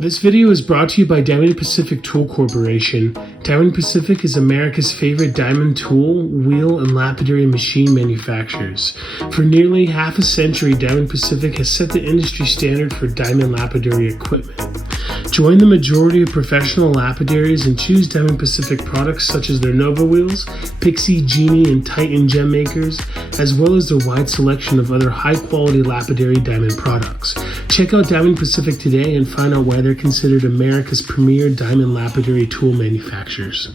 This video is brought to you by Diamond Pacific Tool Corporation. Diamond Pacific is America's favorite diamond tool, wheel, and lapidary machine manufacturers. For nearly half a century, Diamond Pacific has set the industry standard for diamond lapidary equipment. Join the majority of professional lapidaries and choose Diamond Pacific products such as their Nova wheels, Pixie, Genie, and Titan gem makers, as well as their wide selection of other high-quality lapidary diamond products. Check out Diamond Pacific today and find out why they're considered America's premier diamond lapidary tool manufacturers.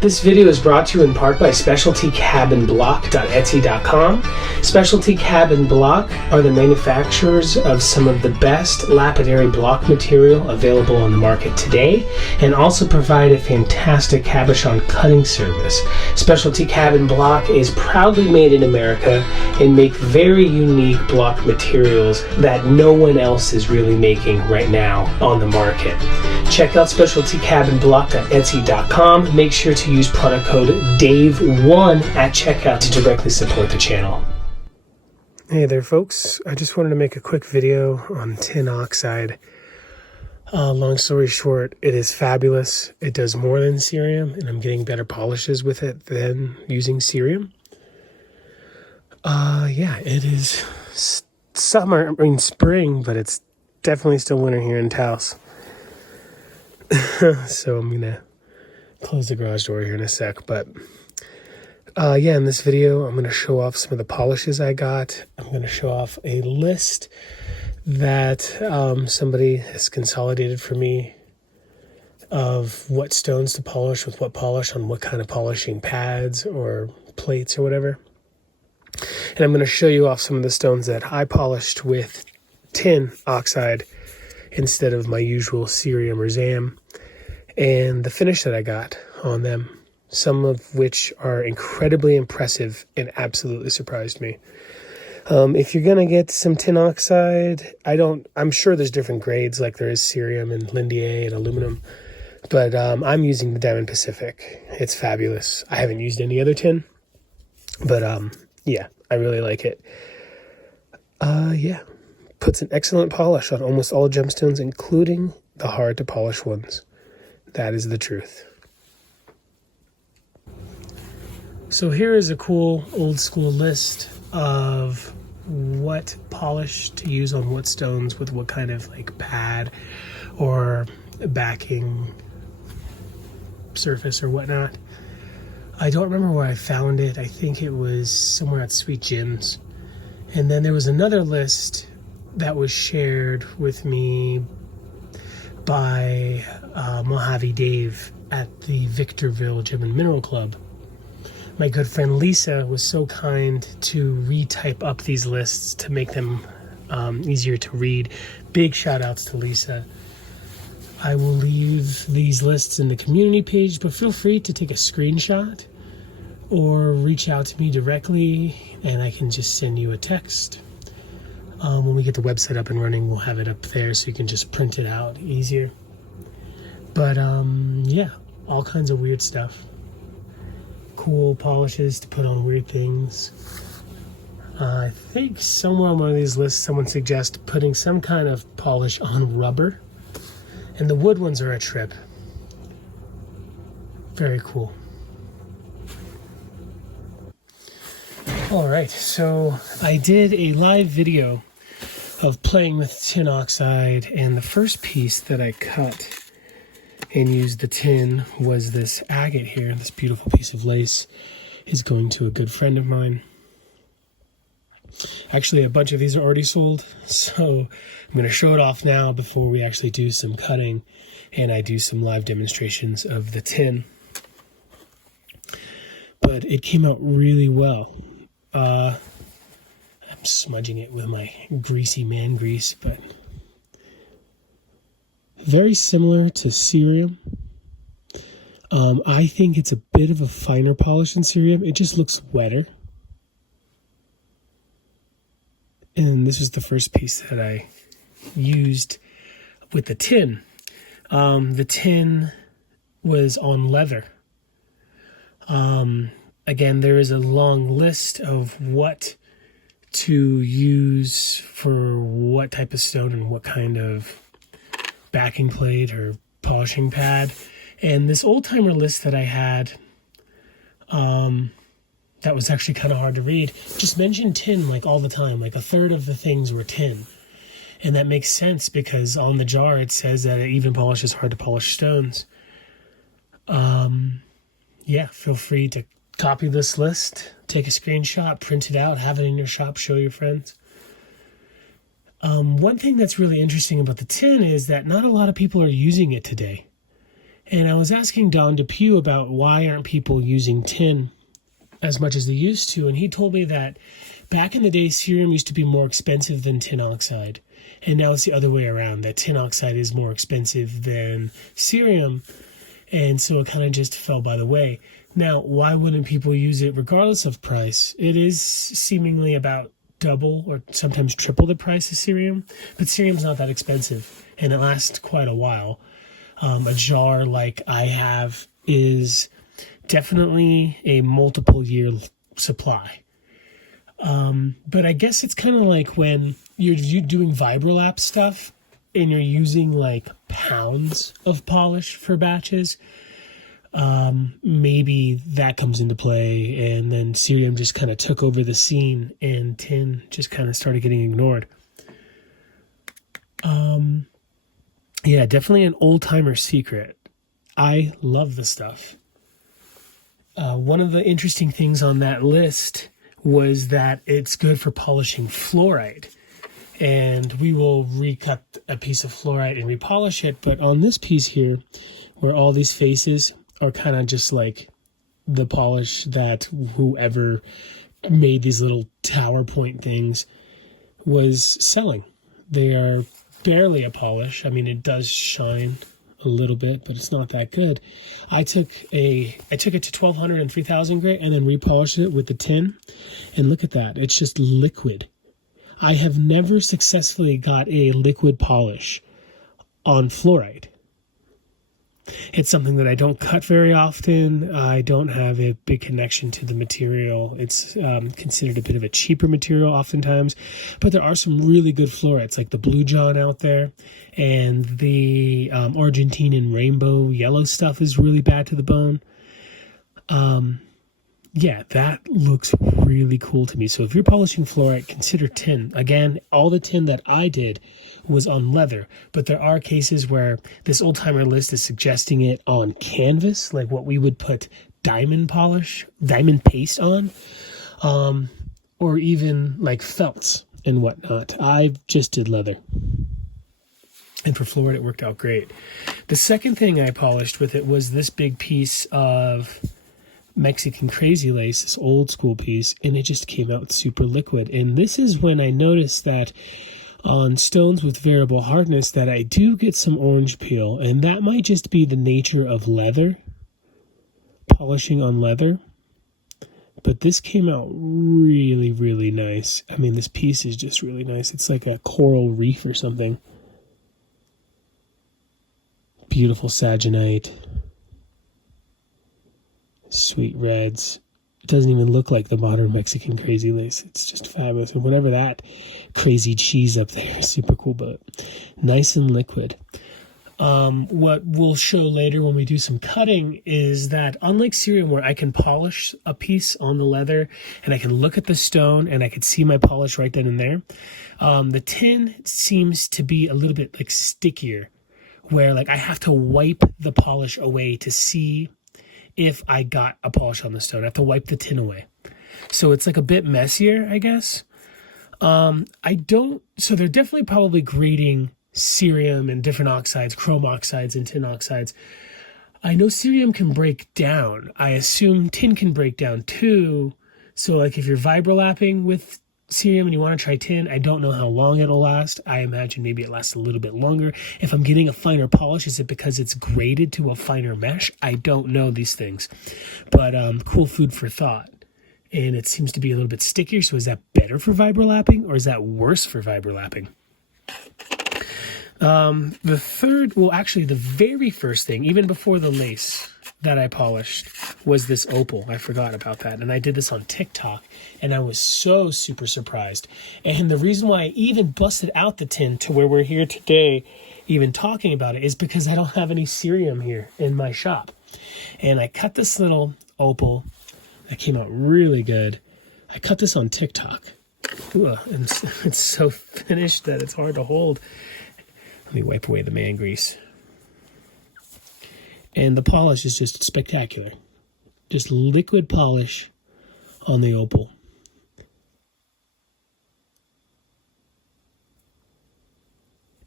This video is brought to you in part by SpecialtyCabinBlock.etsy.com. Specialty Cabin Block are the manufacturers of some of the best lapidary block material available on the market today, and also provide a fantastic cabochon cutting service. Specialty Cabin Block is proudly made in America and make very unique block materials that no one else is really making right now on the market. Check out SpecialtyCabinBlock.etsy.com. Make sure to use product code DAVE1 at checkout to directly support the channel. Hey there folks, I just wanted to make a quick video on tin oxide. Long story short, it is fabulous. It does more than cerium, and I'm getting better polishes with it than using cerium. Yeah, it is spring, but it's definitely still winter here in Taos. So I'm gonna close the garage door here in a sec, but yeah, in this video I'm going to show off some of the polishes I got. I'm going to show off a list that somebody has consolidated for me of what stones to polish with what polish on what kind of polishing pads or plates or whatever. And I'm going to show you off some of the stones that I polished with tin oxide instead of my usual cerium or zam, and the finish that I got on them, some of which are incredibly impressive and absolutely surprised me. If you're going to get some tin oxide, I'm sure there's different grades like there is cerium and lindier and aluminum, but I'm using the Diamond Pacific. It's fabulous. I haven't used any other tin, but yeah, I really like it. Yeah, puts an excellent polish on almost all gemstones, including the hard to polish ones. That is the truth. So here is a cool old school list of what polish to use on what stones with what kind of like pad or backing surface or whatnot. I don't remember where I found it. I think it was somewhere at Sweet Jim's. And then there was another list that was shared with me by Mojave Dave at the Victorville Gem and Mineral Club. My good friend Lisa was so kind to retype up these lists to make them easier to read. Big shout outs to Lisa. I will leave these lists in the community page, but feel free to take a screenshot or reach out to me directly and I can just send you a text. When we get the website up and running, we'll have it up there so you can just print it out easier. But yeah, all kinds of weird stuff. Cool polishes to put on weird things. I think somewhere on one of these lists someone suggests putting some kind of polish on rubber. And the wood ones are a trip. Very cool. Alright, so I did a live video of playing with tin oxide, and the first piece that I cut and used the tin was this agate here. This beautiful piece of lace is going to a good friend of mine. Actually, a bunch of these are already sold, so I'm going to show it off now before we actually do some cutting and I do some live demonstrations of the tin. But it came out really well. smudging it with my greasy man grease, but very similar to cerium. I think it's a bit of a finer polish than cerium. It just looks wetter. And this was the first piece that I used with the tin. The tin was on leather. Again, there is a long list of what to use for what type of stone and what kind of backing plate or polishing pad. And this old timer list that I had, that was actually kind of hard to read, just mentioned tin like all the time. Like a third of the things were tin. And that makes sense because on the jar it says that it even polishes hard to polish stones. Yeah, feel free to copy this list, take a screenshot, print it out, have it in your shop, show your friends. One thing that's really interesting about the tin is that not a lot of people are using it today. And I was asking Don Depew about why aren't people using tin as much as they used to, and he told me that back in the day, cerium used to be more expensive than tin oxide, and now it's the other way around, that tin oxide is more expensive than cerium, and so it kind of just fell by the way. Now, why wouldn't people use it regardless of price? It is seemingly about double or sometimes triple the price of cerium, but cerium's not that expensive, and it lasts quite a while. A jar like I have is definitely a multiple year supply. But I guess it's kind of like when you're doing Vibrolap stuff and you're using like pounds of polish for batches. Maybe that comes into play, and then cerium just kind of took over the scene and tin just kind of started getting ignored. Yeah, definitely an old-timer secret. I love the stuff. One of the interesting things on that list was that it's good for polishing fluorite. And we will recut a piece of fluorite and repolish it. But on this piece here, where all these faces are kind of just like the polish that whoever made these little tower point things was selling. They are barely a polish. I mean, it does shine a little bit, but it's not that good. I took it to 1200 and 3000 grit and then repolished it with the tin. And look at that. It's just liquid. I have never successfully got a liquid polish on fluorite. It's something that I don't cut very often. I don't have a big connection to the material. It's considered a bit of a cheaper material oftentimes, but there are some really good fluorites like the Blue John out there, and the Argentine and rainbow yellow stuff is really bad to the bone. Yeah, that looks really cool to me. So if you're polishing fluorite, consider tin. Again, all the tin that I did was on leather, but there are cases where this old timer list is suggesting it on canvas, like what we would put diamond paste on, or even like felts and whatnot. I just did leather. And for fluorite, it worked out great. The second thing I polished with it was this big piece of Mexican crazy lace, this old school piece, and it just came out super liquid. And this is when I noticed that on stones with variable hardness that I do get some orange peel, and that might just be the nature of leather, polishing on leather. But this came out really, really nice. I mean, this piece is just really nice. It's like a coral reef or something. Beautiful saginite. Sweet reds. It doesn't even look like the modern Mexican crazy lace. It's just fabulous. And whatever that crazy cheese up there is super cool, but nice and liquid. What we'll show later when we do some cutting is that unlike cerium, where I can polish a piece on the leather and I can look at the stone and I can see my polish right then and there, the tin seems to be a little bit like stickier, where like I have to wipe the polish away to see if I got a polish on the stone. I have to wipe the tin away. So it's like a bit messier, I guess. So they're definitely probably grading cerium and different oxides, chrome oxides and tin oxides. I know cerium can break down. I assume tin can break down too. So like if you're vibrolapping with cerium and you want to try tin, I don't know how long it'll last. I imagine maybe it lasts a little bit longer. If I'm getting a finer polish, is it because it's graded to a finer mesh? I don't know these things, but cool food for thought. And it seems to be a little bit stickier. So is that better for vibrolapping or is that worse for vibrolapping? The third, well, actually the very first thing, even before the lace that I polished, was this opal. I forgot about that. And I did this on TikTok and I was so super surprised. And the reason why I even busted out the tin to where we're here today, even talking about it, is because I don't have any cerium here in my shop. And I cut this little opal that came out really good. I cut this on TikTok. Ugh, and it's so finished that it's hard to hold. Let me wipe away the man grease. And the polish is just spectacular. Just liquid polish on the opal.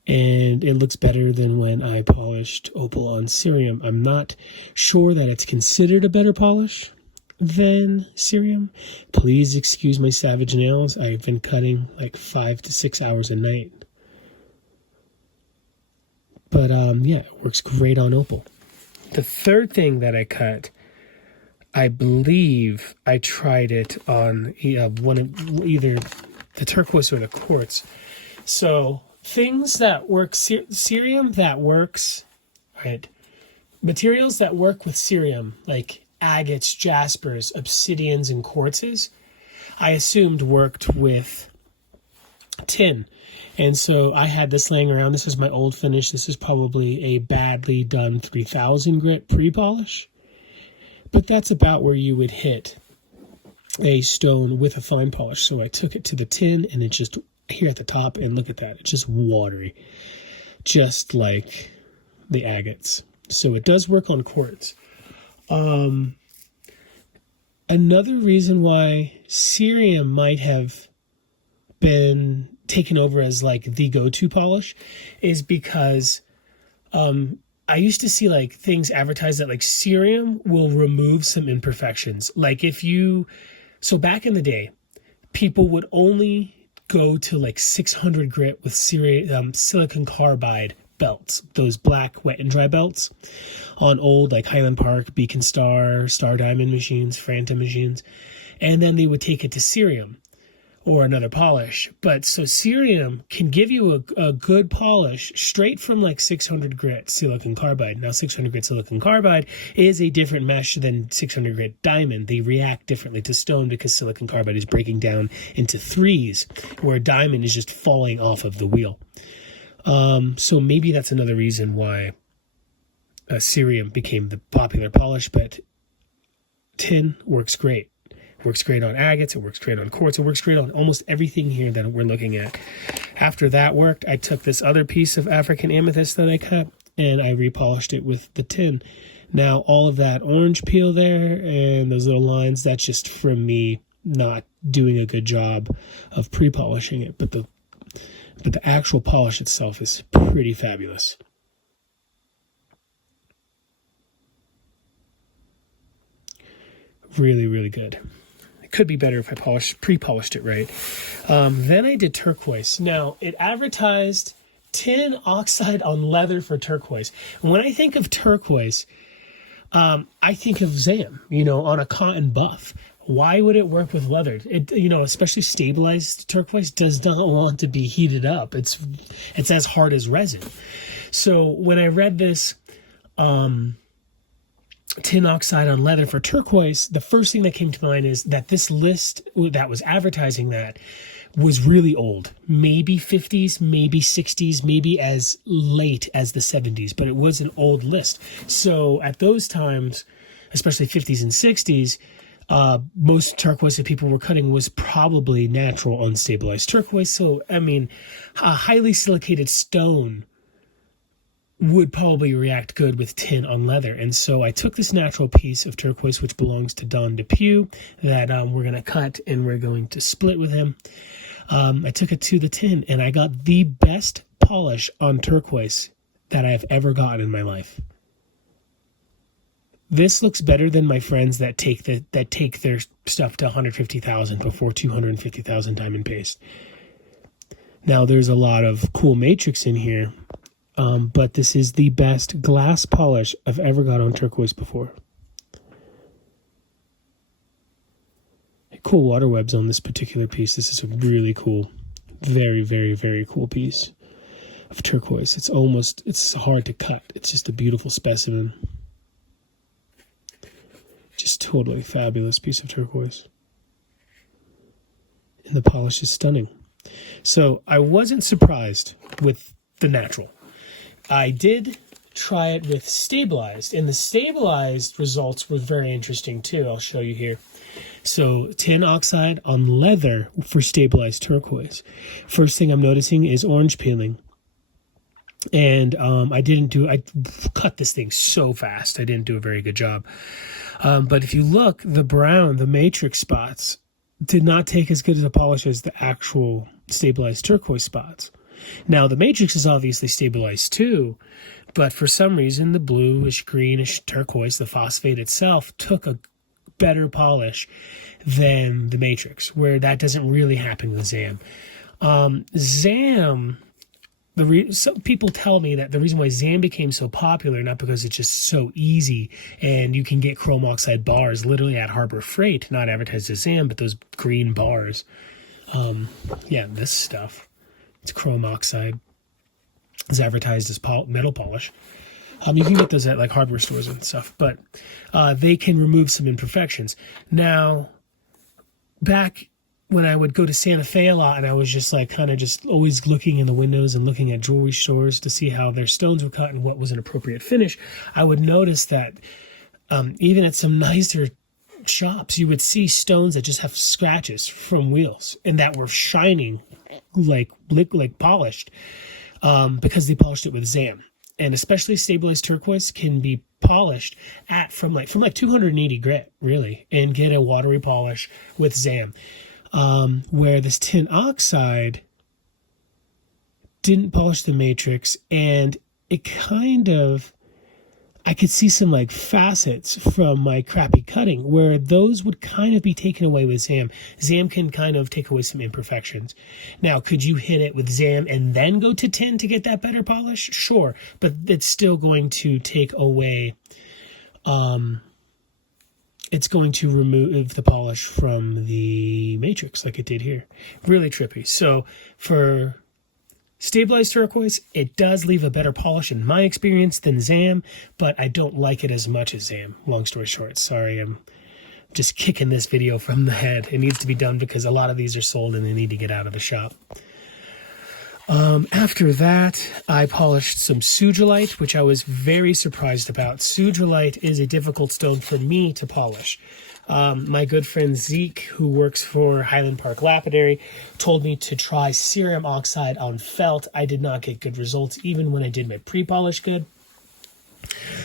And it looks better than when I polished opal on cerium. I'm not sure that it's considered a better polish than cerium. Please excuse my savage nails. I've been cutting like 5 to 6 hours a night. But yeah, it works great on opal. The third thing that I cut, I believe I tried it on either the turquoise or the quartz. So things that work, cerium that works, right? Materials that work with cerium, like agates, jaspers, obsidians, and quartzes, I assumed worked with tin. And so I had this laying around. This is my old finish. This is probably a badly done 3000 grit pre-polish. But that's about where you would hit a stone with a fine polish. So I took it to the tin and it's just here at the top. And look at that. It's just watery. Just like the agates. So it does work on quartz. Another reason why cerium might have been taken over as like the go-to polish is because I used to see like things advertised that like cerium will remove some imperfections. Like so back in the day, people would only go to like 600 grit with silicon carbide belts, those black wet and dry belts on old like Highland Park, Beacon Star Diamond machines, Phantom machines. And then they would take it to cerium or another polish. But so cerium can give you a good polish straight from like 600 grit silicon carbide. Now 600 grit silicon carbide is a different mesh than 600 grit diamond. They react differently to stone because silicon carbide is breaking down into threes, where diamond is just falling off of the wheel. So maybe that's another reason why cerium became the popular polish, but tin works great. It works great on agates, it works great on quartz, it works great on almost everything here that we're looking at. After that worked, I took this other piece of African amethyst that I cut and I repolished it with the tin. Now all of that orange peel there and those little lines, that's just from me not doing a good job of pre-polishing it, but the actual polish itself is pretty fabulous. Really, really good. It could be better if I pre-polished it right. Then I did turquoise. Now, it advertised tin oxide on leather for turquoise. When I think of turquoise, I think of Zam, on a cotton buff. Why would it work with leather? It, especially stabilized turquoise does not want to be heated up. It's as hard as resin. So when I read this, tin oxide on leather for turquoise, the first thing that came to mind is that this list that was advertising that was really old. Maybe 50s, maybe 60s, maybe as late as the 70s, but it was an old list. So at those times, especially 50s and 60s, most turquoise that people were cutting was probably natural unstabilized turquoise. So, a highly silicated stone would probably react good with tin on leather. And so I took this natural piece of turquoise, which belongs to Don Depew, that we're going to cut and we're going to split with him. I took it to the tin and I got the best polish on turquoise that I've ever gotten in my life. This looks better than my friends that take their stuff to 150,000 before 250,000 diamond paste. Now there's a lot of cool matrix in here, but this is the best glass polish I've ever got on turquoise before. Cool water webs on this particular piece. This is a really cool, very, very, very cool piece of turquoise. It's hard to cut. It's just a beautiful specimen. Just totally fabulous piece of turquoise. And the polish is stunning. So I wasn't surprised with the natural. I did try it with stabilized, and the stabilized results were very interesting too. I'll show you here. So tin oxide on leather for stabilized turquoise. First thing I'm noticing is orange peeling. And I cut this thing so fast. I didn't do a very good job. But if you look, the brown, the matrix spots did not take as good as a polish as the actual stabilized turquoise spots. Now, the matrix is obviously stabilized too, but for some reason, the bluish, greenish turquoise, the phosphate itself, took a better polish than the matrix, where that doesn't really happen with Zam. Zam, some people tell me that the reason why Zam became so popular, not because it's just so easy and you can get chrome oxide bars literally at Harbor Freight, not advertised as Zam, but those green bars. This stuff, it's chrome oxide. It's advertised as metal polish. You can get those at like hardware stores and stuff, but they can remove some imperfections. Now, back when I would go to Santa Fe a lot, and I was just like kind of just always looking in the windows and looking at jewelry stores to see how their stones were cut and what was an appropriate finish, I would notice that even at some nicer shops, you would see stones that just have scratches from wheels and that were shining like polished because they polished it with Zam. And especially stabilized turquoise can be polished at from like 280 grit, really, and get a watery polish with Zam. Where this tin oxide didn't polish the matrix, and it kind of, I could see some like facets from my crappy cutting where those would kind of be taken away with Zam. Zam can kind of take away some imperfections. Now, could you hit it with Zam and then go to tin to get that better polish? Sure, but it's still going to take away, it's going to remove the polish from the matrix like it did here. Really trippy. So for stabilized turquoise, it does leave a better polish in my experience than Zam, but I don't like it as much as Zam. Long story short, sorry, I'm just kicking this video from the head. It needs to be done because a lot of these are sold and they need to get out of the shop. After that, I polished some sugilite, which I was very surprised about. Sugilite is a difficult stone for me to polish. My good friend Zeke, who works for Highland Park Lapidary, told me to try cerium oxide on felt. I did not get good results, even when I did my pre-polish good.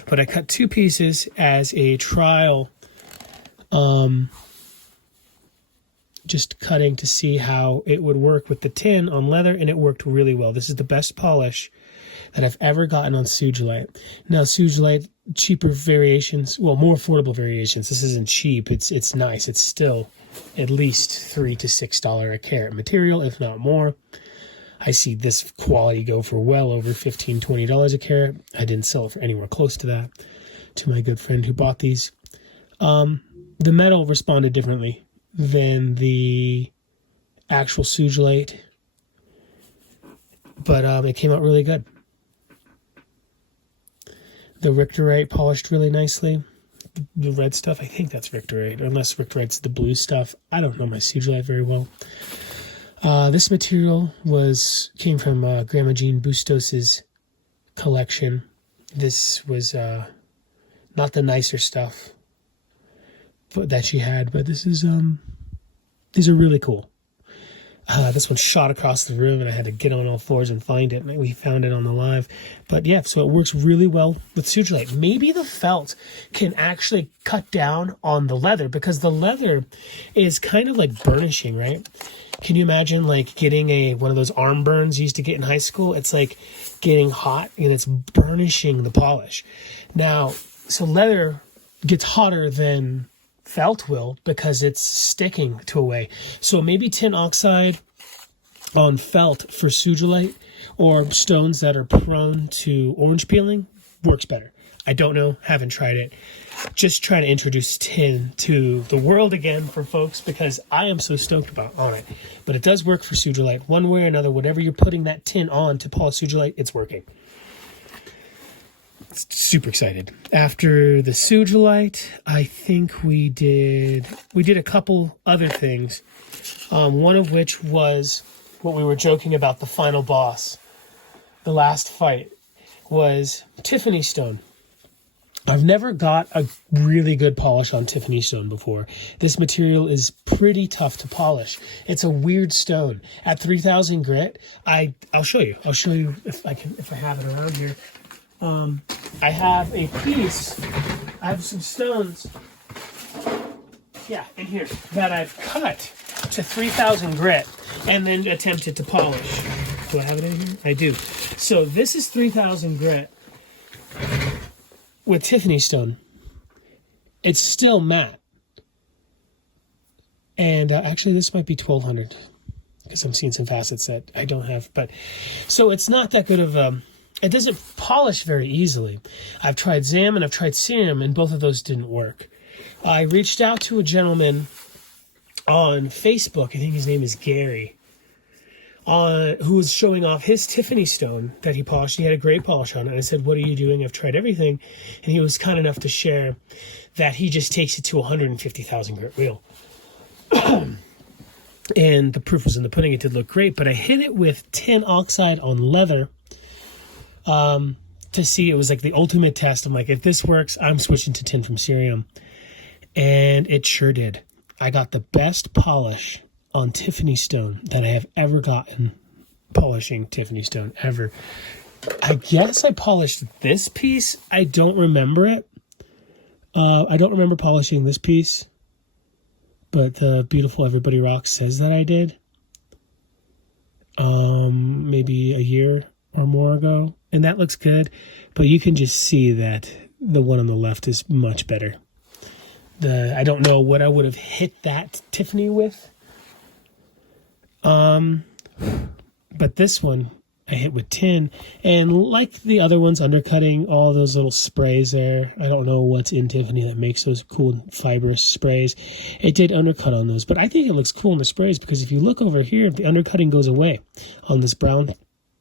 But I cut 2 pieces as a trial, just cutting to see how it would work with the tin on leather, and it worked really well. This is the best polish that I've ever gotten on sugilite. Now, sugilite, cheaper variations, well, more affordable variations. This isn't cheap. It's nice. It's still at least $3 to $6 a carat material, if not more. I see this quality go for well over $15, $20 a carat. I didn't sell it for anywhere close to that to my good friend who bought these. The metal responded differently than the actual sugilite, but it came out really good. The Richterite polished really nicely. The red stuff, I think that's Richterite, unless Richterite's the blue stuff. I don't know my sugilite very well. This material came from Grandma Jean Bustos's collection. This was not the nicer stuff that she had, but this is these are really cool. This one shot across the room and I had to get on all fours and find it, and we found it on the live. But yeah, so it works really well with sugilite. Maybe the felt can actually cut down on the leather, because the leather is kind of like burnishing, right? Can you imagine like getting one of those arm burns you used to get in high school? It's like getting hot and it's burnishing the polish. Now, so leather gets hotter than felt will because it's sticking to a way. So maybe tin oxide on felt for sugilite or stones that are prone to orange peeling works better. I don't know, haven't tried it. Just trying to introduce tin to the world again for folks because I am so stoked on it. But it does work for sugilite. One way or another, whatever you're putting that tin on to polish sugilite, it's working. Super excited. After the sugilite, I think we did a couple other things. One of which was what we were joking about, the final boss. The last fight was Tiffany stone. I've never got a really good polish on Tiffany stone before. This material is pretty tough to polish. It's a weird stone. At 3000 grit, I'll show you. I'll show you if I have it around here. I have a piece. I have some stones. Yeah, in here that I've cut to 3000 grit and then attempted to polish. Do I have it in here? I do. So this is 3000 grit. With Tiffany stone, it's still matte. And actually, this might be 1200 because I'm seeing some facets that I don't have. But so it's not that good of it doesn't polish very easily. I've tried Zam and I've tried Serum, and both of those didn't work. I reached out to a gentleman on Facebook. I think his name is Gary. Who was showing off his Tiffany stone that he polished. He had a great polish on it. And I said, what are you doing? I've tried everything. And he was kind enough to share that he just takes it to 150,000 grit wheel. And the proof was in the pudding. It did look great. But I hit it with tin oxide on leather to see. It was like the ultimate test. I'm like, if this works, I'm switching to tin from Cerium. And it sure did. I got the best polish on Tiffany stone that I have ever gotten polishing Tiffany stone ever. I guess I polished this piece. I don't remember it. I don't remember polishing this piece, but the beautiful Everybody Rocks says that I did. Maybe a year or more ago, and that looks good, but you can just see that the one on the left is much better. I don't know what I would have hit that Tiffany with. But this one I hit with tin, and like the other ones, undercutting all those little sprays there. I don't know what's in Tiffany that makes those cool fibrous sprays. It did undercut on those, but I think it looks cool in the sprays because if you look over here, the undercutting goes away on this brown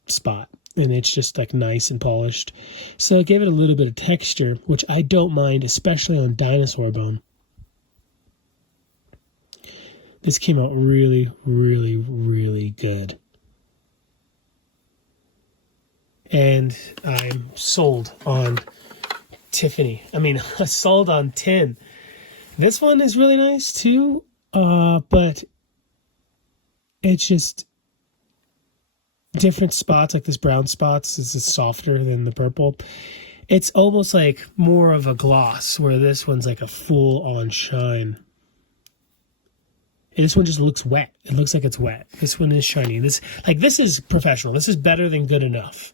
spot, and it's just like nice and polished. So it gave it a little bit of texture, which I don't mind, especially on dinosaur bone. This came out really, really, really good. And I'm sold on Tiffany. I mean, sold on tin. This one is really nice too, but it's just different spots, like this brown spots is softer than the purple. It's almost like more of a gloss, where this one's like a full-on shine. And this one just looks wet. It looks like it's wet. This one is shiny. This is professional. This is better than good enough.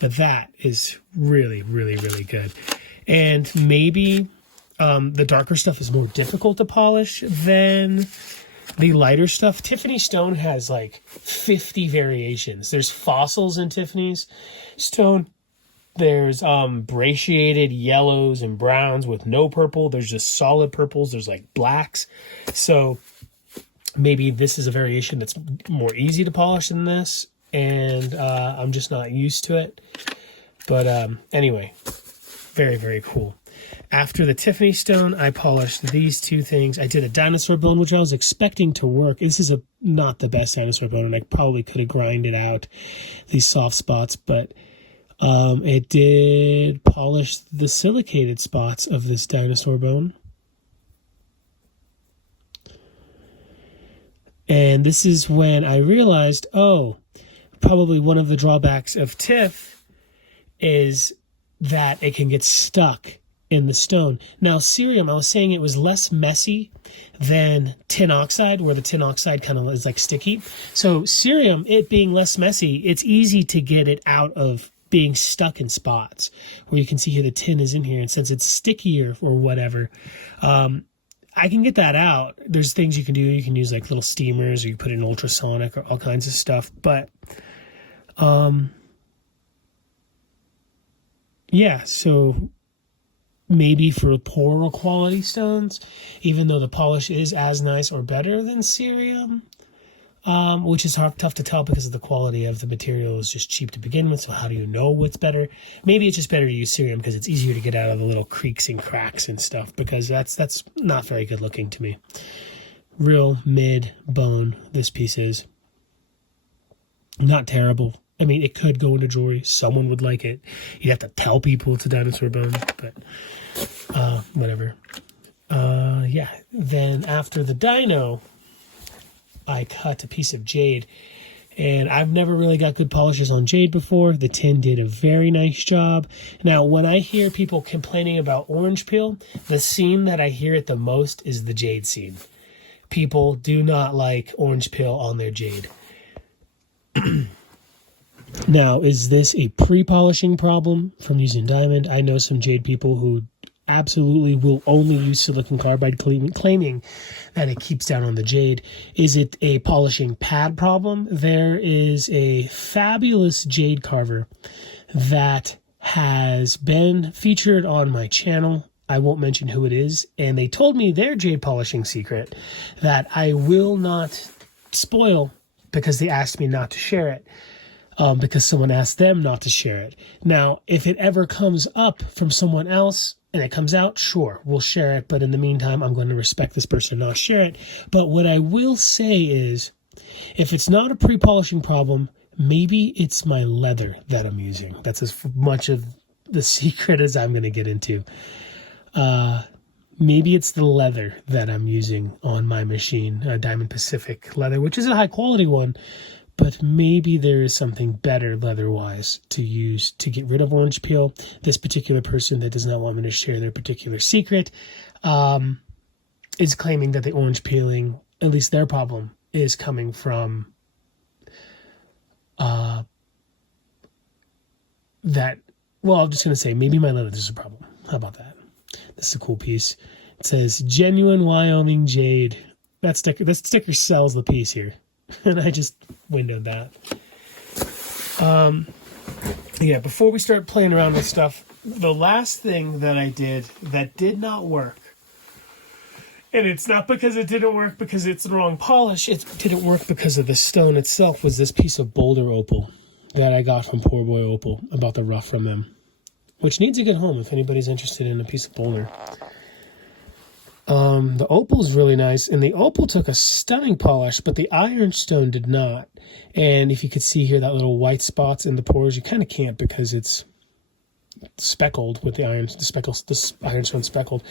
But that is really, really, really good. And maybe the darker stuff is more difficult to polish than the lighter stuff. Tiffany stone has like 50 variations. There's fossils in Tiffany's stone. There's brachiated yellows and browns with no purple. There's just solid purples. There's like blacks. So maybe this is a variation that's more easy to polish than this, and I'm just not used to it. But anyway, very, very cool. After the Tiffany stone, I polished these two things. I did a dinosaur bone, which I was expecting to work. This is not the best dinosaur bone, and I probably could have grinded out these soft spots, but it did polish the silicated spots of this dinosaur bone. And this is when I realized, probably one of the drawbacks of Tiff is that it can get stuck in the stone. Now, Cerium, I was saying it was less messy than tin oxide, where the tin oxide kind of is like sticky. So Cerium, it being less messy, it's easy to get it out of being stuck in spots where you can see here the tin is in here, and since it's stickier or whatever, I can get that out. There's things you can do. You can use like little steamers, or you put it in ultrasonic, or all kinds of stuff. But yeah, so maybe for poorer quality stones, even though the polish is as nice or better than cerium, which is tough to tell because of the quality of the material is just cheap to begin with. So how do you know what's better? Maybe it's just better to use cerium because it's easier to get out of the little creaks and cracks and stuff, because that's not very good looking to me. Real mid bone this piece is. Not terrible. I mean, it could go into jewelry. Someone would like it. You'd have to tell people it's a dinosaur bone, but whatever. Yeah. Then after the dino, I cut a piece of jade, and I've never really got good polishes on jade before. The tin did a very nice job. Now, when I hear people complaining about orange peel, the seam that I hear it the most is the jade seam. People do not like orange peel on their jade. Now, is this a pre-polishing problem from using diamond? I know some jade people who absolutely will only use silicon carbide, claiming that it keeps down on the jade. Is it a polishing pad problem? There is a fabulous jade carver that has been featured on my channel. I won't mention who it is, and they told me their jade polishing secret that I will not spoil because they asked me not to share it. Because someone asked them not to share it. Now, if it ever comes up from someone else and it comes out, sure, we'll share it. But in the meantime, I'm going to respect this person and not share it. But what I will say is, if it's not a pre-polishing problem, maybe it's my leather that I'm using. That's as much of the secret as I'm going to get into. Maybe it's the leather that I'm using on my machine, Diamond Pacific leather, which is a high quality one. But maybe there is something better leather-wise to use to get rid of orange peel. This particular person that does not want me to share their particular secret is claiming that the orange peeling, at least their problem, is coming from that. Well, I'm just going to say maybe my leather is a problem. How about that? This is a cool piece. It says, Genuine Wyoming Jade. That sticker sells the piece here. And I just windowed that. Yeah, before we start playing around with stuff, the last thing that I did that did not work, and it's not because it didn't work because it's the wrong polish, it didn't work because of the stone itself, was this piece of Boulder opal that I got from Poor Boy Opal. About the rough from them, which needs a good home if anybody's interested in a piece of Boulder. The opal's really nice, and the opal took a stunning polish, but the ironstone did not. And if you could see here, that little white spots in the pores, you kind of can't because it's speckled with the ironstone speckled.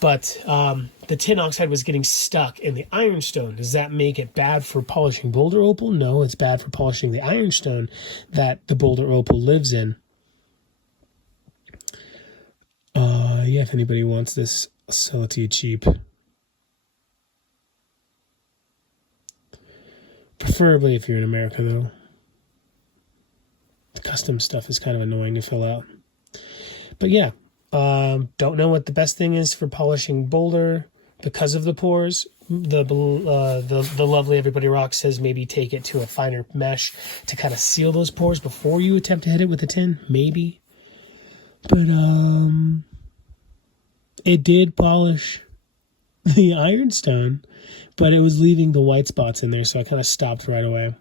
But the tin oxide was getting stuck in the ironstone. Does that make it bad for polishing Boulder opal? No, it's bad for polishing the ironstone that the Boulder opal lives in. Yeah, if anybody wants this, I'll sell it to you cheap. Preferably if you're in America, though. The custom stuff is kind of annoying to fill out. But yeah, don't know what the best thing is for polishing Boulder because of the pores. The lovely Everybody Rocks says maybe take it to a finer mesh to kind of seal those pores before you attempt to hit it with the tin. Maybe. But it did polish the ironstone, but it was leaving the white spots in there, so I kind of stopped right away.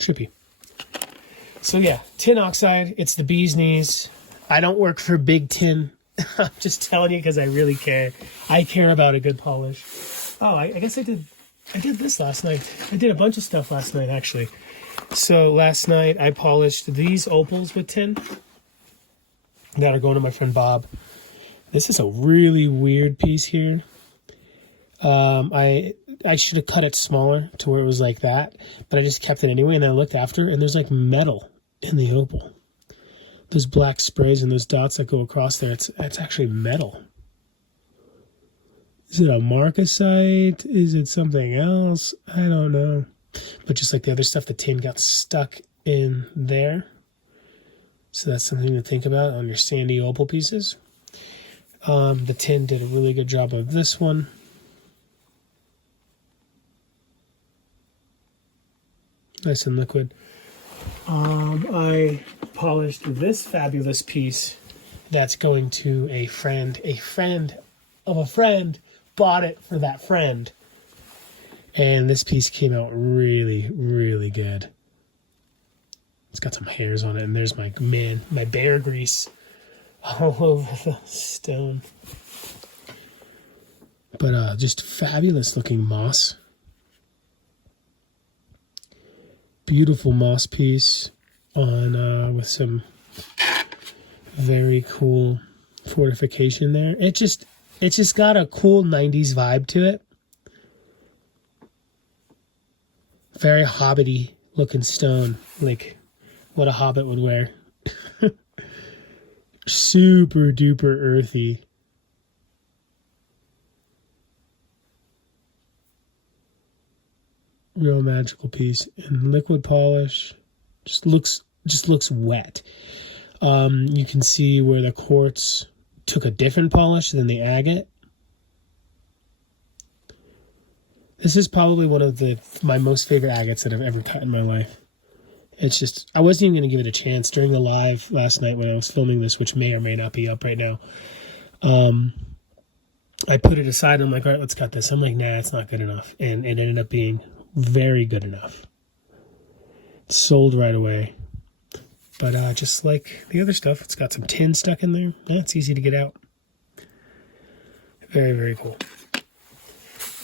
Trippy. So yeah, tin oxide, it's the bee's knees. I don't work for Big Tin. I'm just telling you because I really care. I care about a good polish. Oh, I guess I did this last night. I did a bunch of stuff last night, actually. So last night I polished these opals with tin that are going to my friend Bob. This is a really weird piece here. I should have cut it smaller to where it was like that, but I just kept it anyway, and I looked after, and there's like metal in the opal. those black sprays and those dots that go across there, it's actually metal. Is it a marcasite? Is it something else? I don't know. But just like the other stuff, the tin got stuck in there. So that's something to think about on your sandy opal pieces. The tin did a really good job of this one. Nice and liquid. I polished this fabulous piece that's going to a friend. A friend of a friend bought it for that friend. And this piece came out really, really good. It's got some hairs on it, and there's my bear grease all over the stone. But just fabulous looking moss. Beautiful moss piece on with some very cool fortification there. It just got a cool 90s vibe to it. Very hobbity looking stone, like what a hobbit would wear. Super duper earthy. Real magical piece. And liquid polish just looks wet. You can see where the quartz took a different polish than the agate. This is probably one of my most favorite agates that I've ever cut in my life. It's just, I wasn't even going to give it a chance during the live last night when I was filming this, which may or may not be up right now. I put it aside. I'm like, all right, let's cut this. I'm like, nah, it's not good enough. And it ended up being very good enough. It sold right away. But just like the other stuff, it's got some tin stuck in there. Yeah, it's easy to get out. Very, very cool.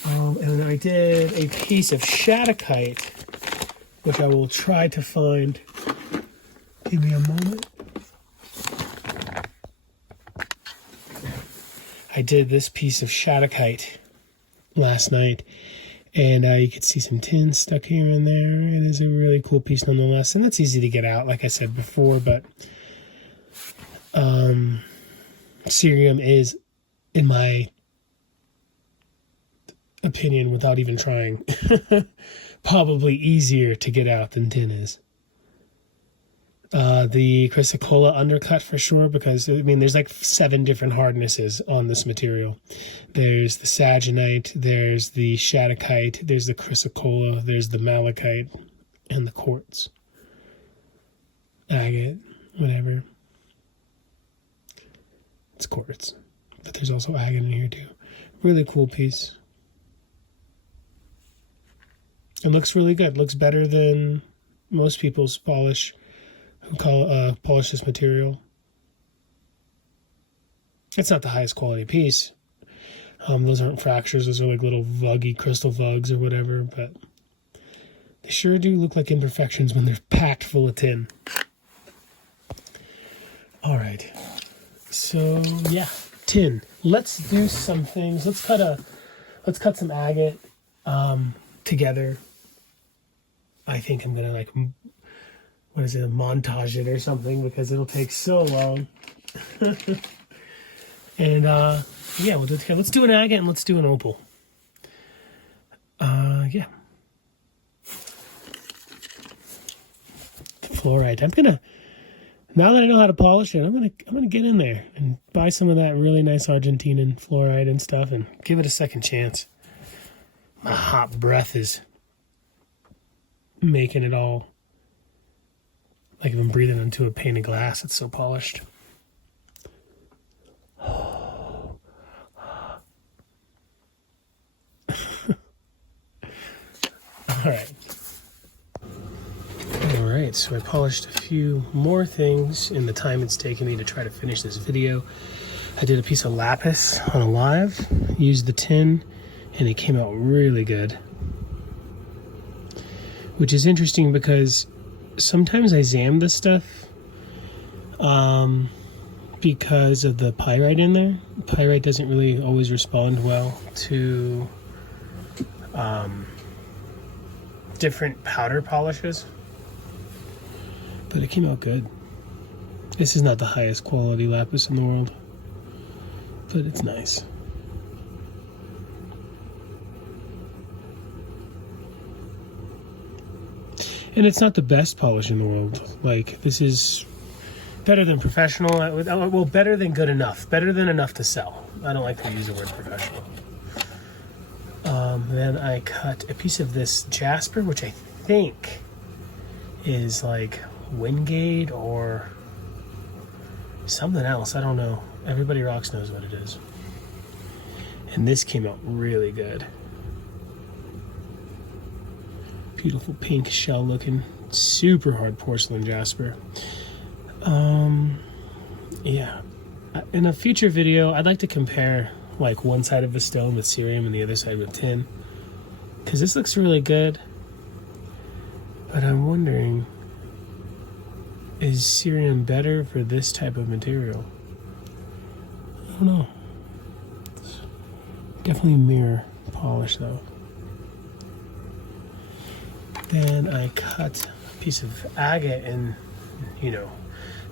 And I did a piece of shattuckite, which I will try to find. Give me a moment. I did this piece of shattuckite last night, and you could see some tin stuck here and there. It is a really cool piece nonetheless, and that's easy to get out, like I said before, but cerium is, in my opinion, without even trying, probably easier to get out than tin is. The chrysocolla undercut for sure, because I mean there's like 7 different hardnesses on this material. There's the saginite, there's the shattuckite, there's the chrysocolla, there's the malachite, and the quartz. Agate, whatever. It's quartz, but there's also agate in here too. Really cool piece. It looks really good. Looks better than most people's polish who polish this material. It's not the highest quality piece. Those aren't fractures. Those are like little vuggy crystal vugs or whatever, but they sure do look like imperfections when they're packed full of tin. All right. So yeah, tin. Let's do some things. Let's cut some agate together. I think I'm gonna montage it or something, because it'll take so long. And yeah, we'll do it together. Let's do an agate and let's do an opal. Yeah. Fluorite. Now that I know how to polish it, I'm gonna get in there and buy some of that really nice Argentinian fluorite and stuff and give it a second chance. My hot breath is making it all like I've been breathing into a pane of glass. It's so polished. All right, so I polished a few more things in the time it's taken me to try to finish this video. I did a piece of lapis on a live, used the tin, and it came out really good. Which is interesting because sometimes I zam this stuff because of the pyrite in there. Pyrite doesn't really always respond well to different powder polishes. But it came out good. This is not the highest quality lapis in the world, but it's nice. And it's not the best polish in the world. Like, this is better than professional. Well, better than good enough. Better than enough to sell. I don't like to use the word professional. Then I cut a piece of this jasper, which I think is like Wingate or something else. I don't know. Everybody Rocks knows what it is. And this came out really good. Beautiful pink shell looking, super hard porcelain jasper. Yeah. In a future video, I'd like to compare like one side of the stone with cerium and the other side with tin, because this looks really good. But I'm wondering, is cerium better for this type of material? I don't know. It's definitely mirror polish though. Then I cut a piece of agate, and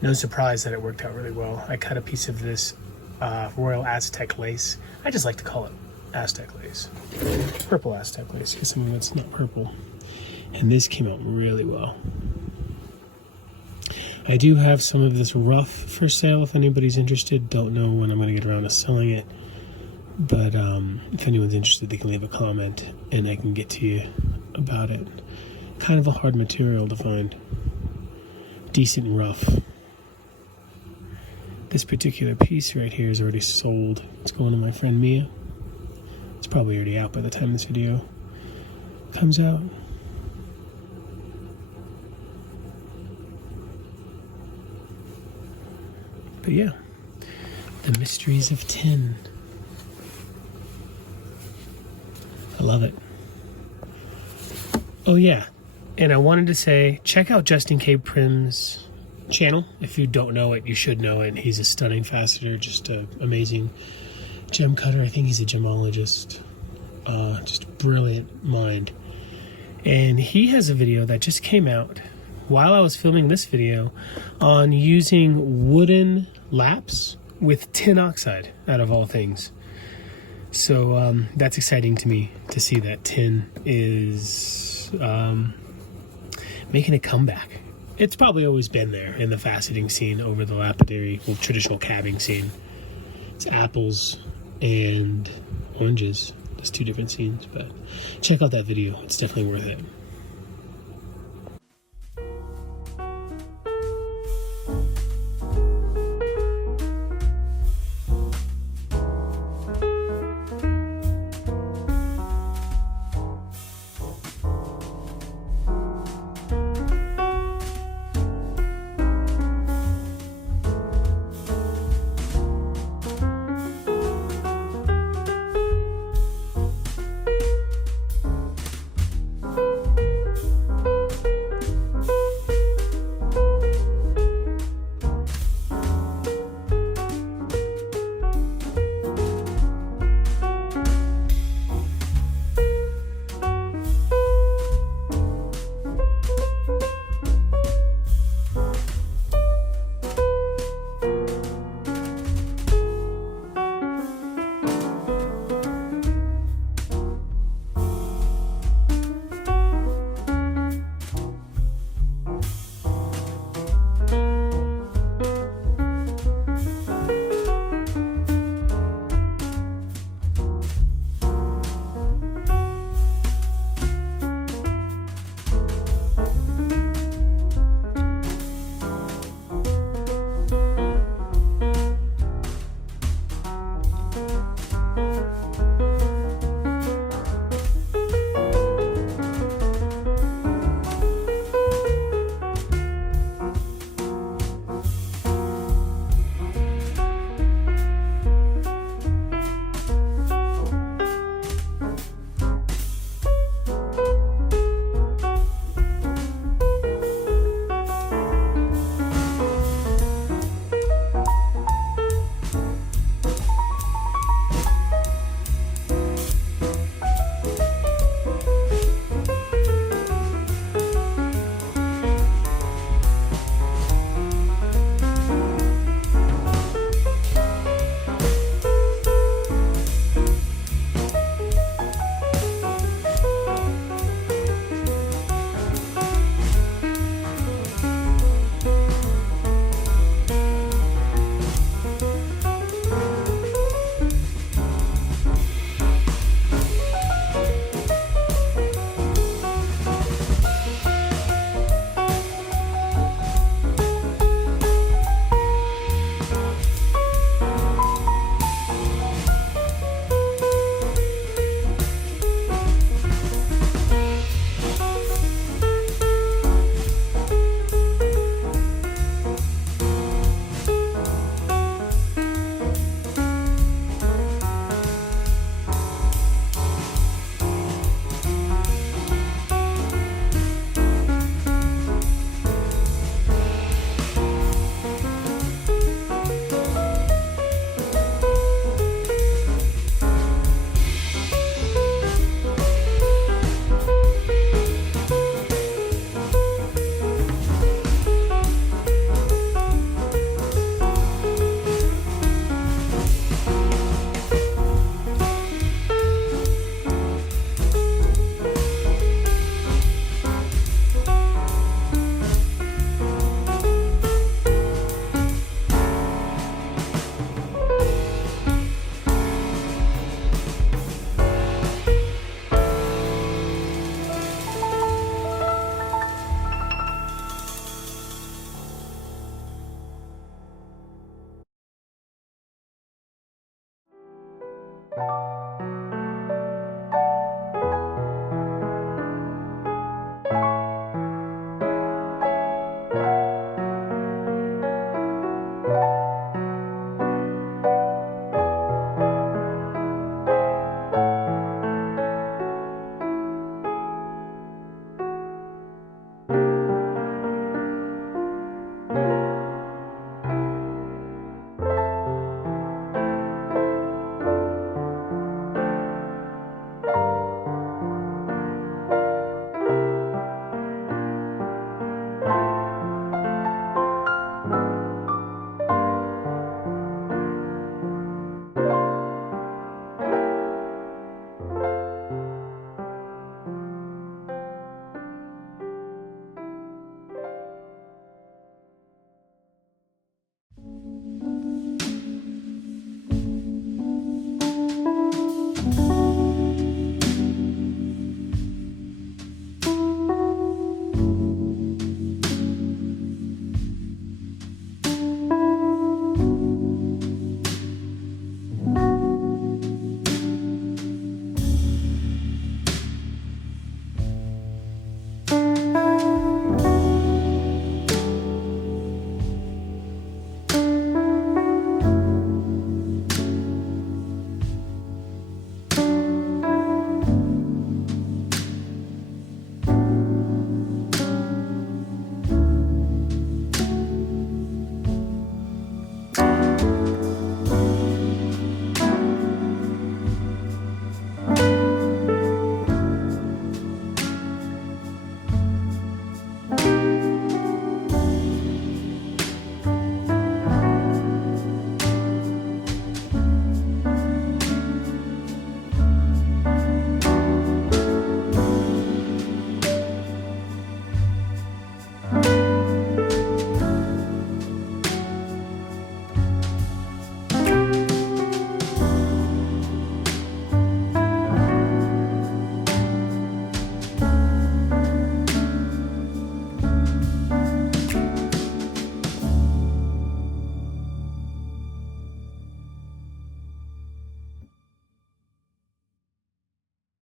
no surprise that it worked out really well. I cut a piece of this Royal Aztec lace. I just like to call it Aztec lace. Purple Aztec lace, because something that's not purple. And this came out really well. I do have some of this rough for sale if anybody's interested. Don't know when I'm going to get around to selling it. But if anyone's interested, they can leave a comment and I can get to you about it. Kind of a hard material to find. Decent rough. This particular piece right here is already sold. It's going to my friend Mia. It's probably already out by the time this video comes out. But yeah, the mysteries of tin. I love it. Oh yeah, and I wanted to say, check out Justin K. Prim's channel. If you don't know it, you should know it. He's a stunning faceter, just an amazing gem cutter. I think he's a gemologist. Just a brilliant mind. And he has a video that just came out while I was filming this video on using wooden laps with tin oxide, out of all things. So that's exciting to me to see that tin is making a comeback. It's probably always been there in the faceting scene over the lapidary, well, traditional cabbing scene. It's apples and oranges. There's two different scenes, but check out that video. It's definitely worth it.